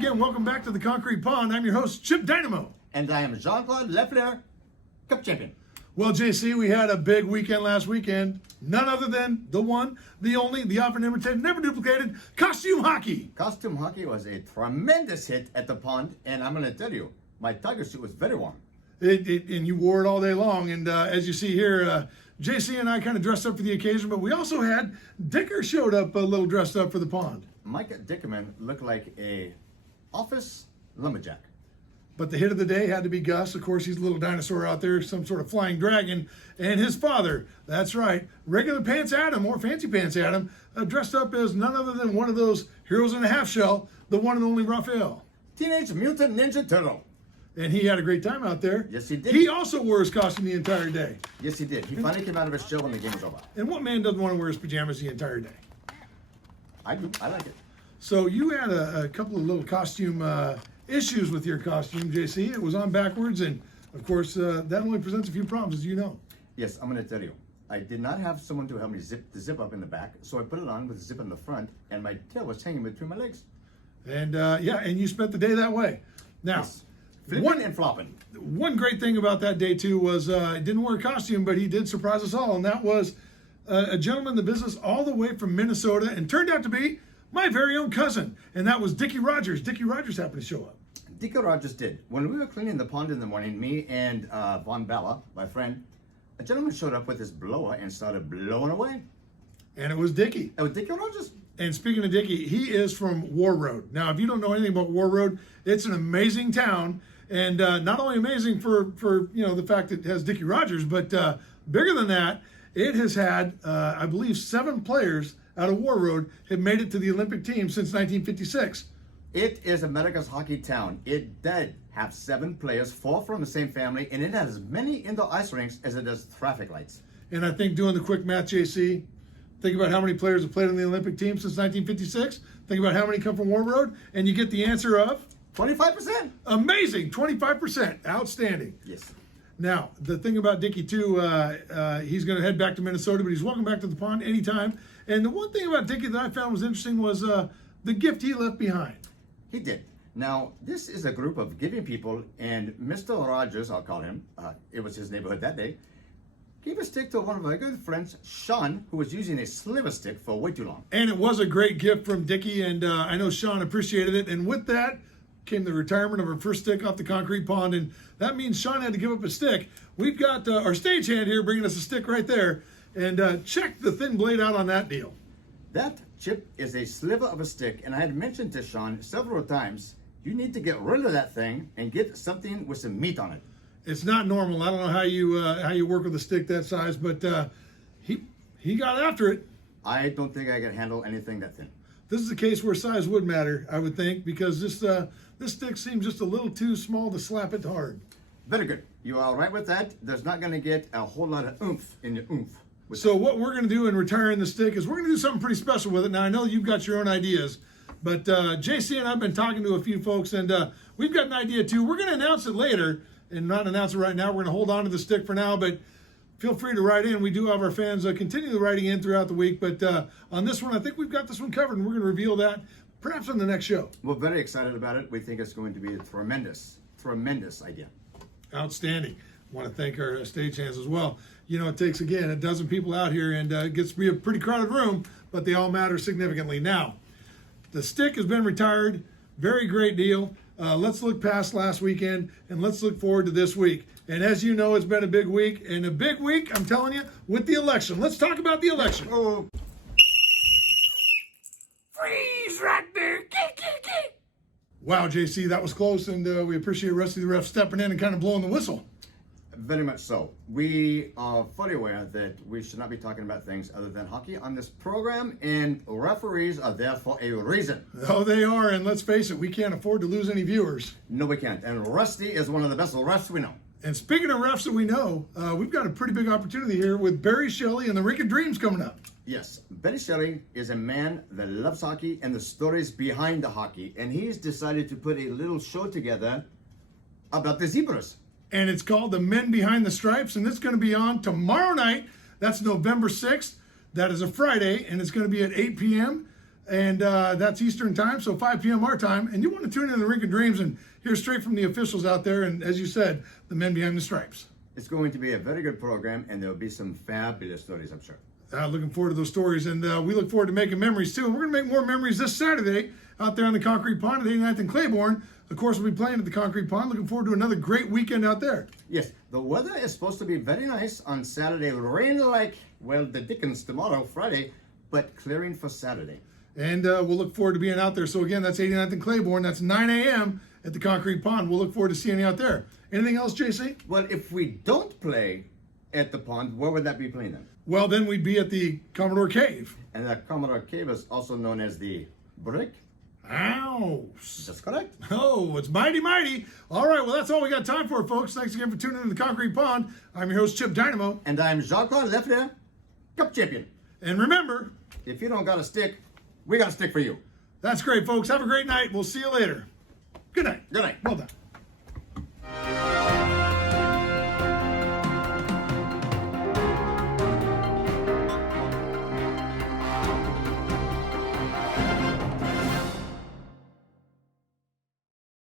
again. Welcome back to the Concrete Pond. I'm your host, Chip Dynamo. And I am Jean-Claude Lefleur, Cup Champion. Well, JC, we had a big weekend last weekend. None other than the one, the only, the often imitated, never duplicated, costume hockey. Costume hockey was a tremendous hit at the pond, and I'm going to tell you, my tiger suit was very warm. And you wore it all day long. And as you see here, JC and I kind of dressed up for the occasion, but we also had Dicker showed up a little dressed up for the pond. Mike Dickerman looked like a office lumberjack. But the hit of the day had to be Gus. Of course, he's a little dinosaur out there, some sort of flying dragon. And his father, that's right, regular pants Adam, or fancy pants Adam, dressed up as none other than one of those heroes in a half shell, the one and only Raphael. Teenage Mutant Ninja Turtle. And he had a great time out there. Yes, he did. He also wore his costume the entire day. Yes, he did. He finally came out of his shell when the game was over. And what man doesn't want to wear his pajamas the entire day? I do. I like it. So you had a couple of little costume issues with your costume, JC. It was on backwards, and of course, that only presents a few problems, as you know. Yes, I'm going to tell you. I did not have someone to help me zip the zip up in the back, so I put it on with the zip in the front, and my tail was hanging between my legs. And and you spent the day that way. Now, Yes. Flipping and flopping. One great thing about that day, too, was he didn't wear a costume, but he did surprise us all, and that was a gentleman in the business all the way from Minnesota, and turned out to be my very own cousin, and that was Dicky Rogers. Dicky Rogers happened to show up. Dicky Rogers did. When we were cleaning the pond in the morning, me and Von Bella, my friend, a gentleman showed up with his blower and started blowing away. And it was Dicky. It was Dicky Rogers. And speaking of Dicky, he is from War Road. Now, if you don't know anything about War Road, it's an amazing town. And not only amazing for the fact that it has Dicky Rogers, but bigger than that, it has had, I believe, 7 players out of War Road have made it to the Olympic team since 1956. It is America's hockey town. It did have 7 players, 4 from the same family, and it has as many indoor ice rinks as it does traffic lights. And I think doing the quick math, JC, think about how many players have played on the Olympic team since 1956. Think about how many come from War Road, and you get the answer of 25%. amazing, 25%. Outstanding. Yes. Now, the thing about Dicky, too, he's going to head back to Minnesota, but he's welcome back to the pond anytime. And the one thing about Dicky that I found was interesting was the gift he left behind. He did. Now, this is a group of giving people, and Mr. Rogers, I'll call him, it was his neighborhood that day, gave a stick to one of my good friends, Sean, who was using a sliver stick for way too long. And it was a great gift from Dicky, and I know Sean appreciated it. And with that came the retirement of our first stick off the concrete pond, and that means Sean had to give up a stick. We've got our stagehand here bringing us a stick right there, and check the thin blade out on that deal. That chip is a sliver of a stick, and I had mentioned to Sean several times, you need to get rid of that thing and get something with some meat on it. It's not normal. I don't know how you work with a stick that size, but he got after it. I don't think I can handle anything that thin. This is a case where size would matter, I would think, because this stick seems just a little too small to slap it hard. Very good. You are all right with that? There's not going to get a whole lot of oomph in your oomph. So what we're going to do in retiring the stick is we're going to do something pretty special with it. Now, I know you've got your own ideas, but JC and I have been talking to a few folks, and we've got an idea, too. We're going to announce it later, and not announce it right now. We're going to hold on to the stick for now, but feel free to write in. We do have our fans continue writing in throughout the week, but on this one, I think we've got this one covered, and we're going to reveal that perhaps on the next show. We're very excited about it. We think it's going to be a tremendous, tremendous idea. Outstanding. I want to thank our stagehands as well. You know, it takes, again, a dozen people out here, and it gets to be a pretty crowded room, but they all matter significantly. Now, the stick has been retired. Very great deal. Let's look past last weekend, and let's look forward to this week. And as you know, it's been a big week, and a big week, I'm telling you, with the election. Let's talk about the election. Oh, Freeze right there. Wow, JC, that was close, and we appreciate Rusty the ref stepping in and kind of blowing the whistle. very much so. We are fully aware that we should not be talking about things other than hockey on this program, and referees are there for a reason. Oh, they are, and let's face it, we can't afford to lose any viewers. No, we can't. And Rusty is one of the best refs we know. And speaking of refs that we know, we've got a pretty big opportunity here with Barry Shelley and the Rink of Dreams coming up. Yes, Barry Shelley is a man that loves hockey and the stories behind the hockey, and he's decided to put a little show together about the zebras. And it's called The Men Behind the Stripes, and it's going to be on tomorrow night. That's November 6th. That is a Friday, and it's going to be at 8 p.m. and that's Eastern time, so 5 p.m. our time. And you want to tune in to the Rink of Dreams and hear straight from the officials out there, and as you said, the men behind the stripes. It's going to be a very good program, and there'll be some fabulous stories, I'm sure. Looking forward to those stories, and we look forward to making memories too. And we're going to make more memories this Saturday out there on the Concrete Pond at 89th and Claiborne. Of course, we'll be playing at the Concrete Pond. Looking forward to another great weekend out there. Yes, the weather is supposed to be very nice on Saturday. It'll rain like, well, the dickens tomorrow, Friday, but clearing for Saturday. And we'll look forward to being out there. So again, that's 89th and Claiborne. That's 9 a.m. at the Concrete Pond. We'll look forward to seeing you out there. Anything else, JC? Well, if we don't play at the pond, where would that be playing then? Well, then we'd be at the Commodore Cave. And that Commodore Cave is also known as the Brick. Ow. That's correct. Oh, it's mighty, mighty. All right, well, that's all we got time for, folks. Thanks again for tuning in to the Concrete Pond. I'm your host, Chip Dynamo. And I'm Jacques-Claude Lefleur, Cup Champion. And remember, if you don't got a stick, we got a stick for you. that's great, folks. Have a great night. We'll see you later. Good night. Good night. Well done.